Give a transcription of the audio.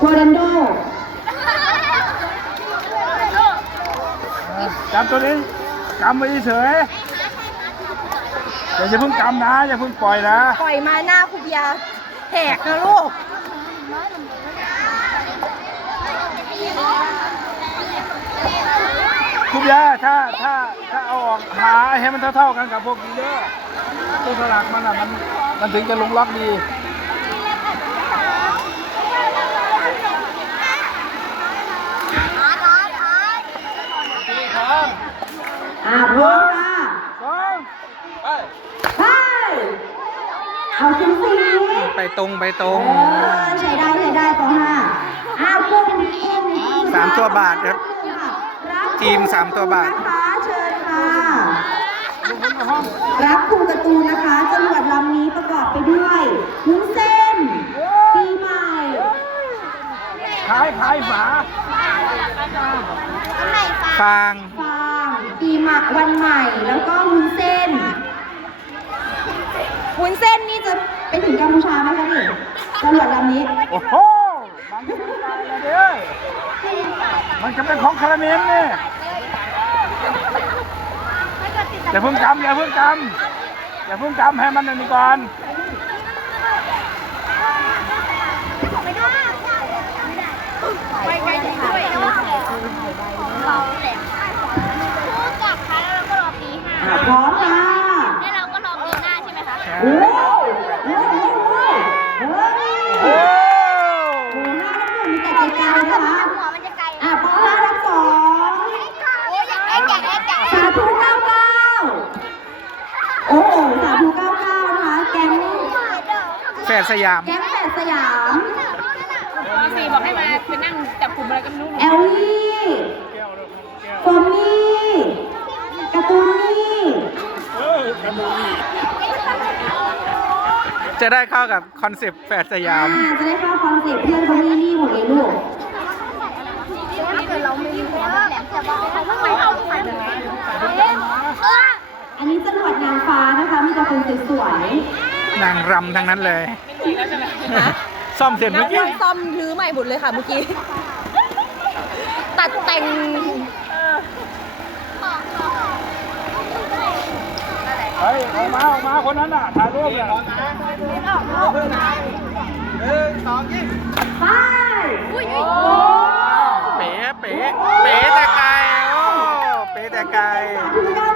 โอดันโดจำตัวนี้กำไม่เฉยอย่าเพิ่งกำนะ อย่าเพิ่งปล่อยนะ ปล่อยมาหน้าคุณยา แหกนะลูก คุณยา ถ้า ถ้า ถ้าเอาออกหาให้มันเท่าๆกันกับพวกนี้เดอรตัวสลักมันอ่ะมันมันถึงจะลงล็อกดีอาพร้อนะ้อไปไปเาซิซีไปตรงไปตรง ใช่ได้ใช่ได้ต่อห้าอาพร้อมสามตัวบาท ครับทีมสามตัวบาทรับคู่กระตูนะคะจังหวัดลำนี้ประกอบไปด้วยหุ้นเส้นปีใหม่ขายขายฝาฟาฟางปีหมักวันใหม่แล้วก็วุ้นเส้นวุ้นเส้นนี่จะเป็นถึงกัมพูชาไหมคะพี่ตำรวจลำนี้ โอ้โหมันจะเป็นของคาราเมลเนี่ยอย่าเพิ่งจำอย่าเพิ่งจำอย่าเพิ่งจำให้มันนึ่งก่อนค่ะพร้อมค่ะแล้วเราก็ลองดูหน้าใช่ไหมคะโอ้โหหัวหน้ามันมีแต่ไกลๆนะคะหัวมันจะไกลอ่ะพร้อมห้าแล้วสองโอ้ยแก่แก่แก่สามพันเก้าเก้าโอ้โหสามพันเก้าเก้านะคะ แก๊งแฝดสยาม แก๊งแฝดสยามสี่บอกให้มาคือนั่งจับกลุ่มอะไรก็ไม่รู้จะได้เข้ากับคอนเซปต์แฝดสยามจะได้เข้าคอนเซปต์เพื่อนเขามีนี่หมดเลยลูกอันนี้จังหวดนางฟ้านะคะ มีแต่คนสวย นางรำทั้งนั้นเลย ซ่อมเสร็จเมื่อกี้ ซ่อมรือใหม่หมดเลยค่ะเมื่อกี้ ตัดแต่งเฮ้ยออกมาออกมาคนนั้นน่ะถ่ายรูปเนี่ยออกมาออกมหนึ่งสองยี่ไปโอ้เป๋เป๋เป๋แต่ไกลโอ้เป๋แต่ไกล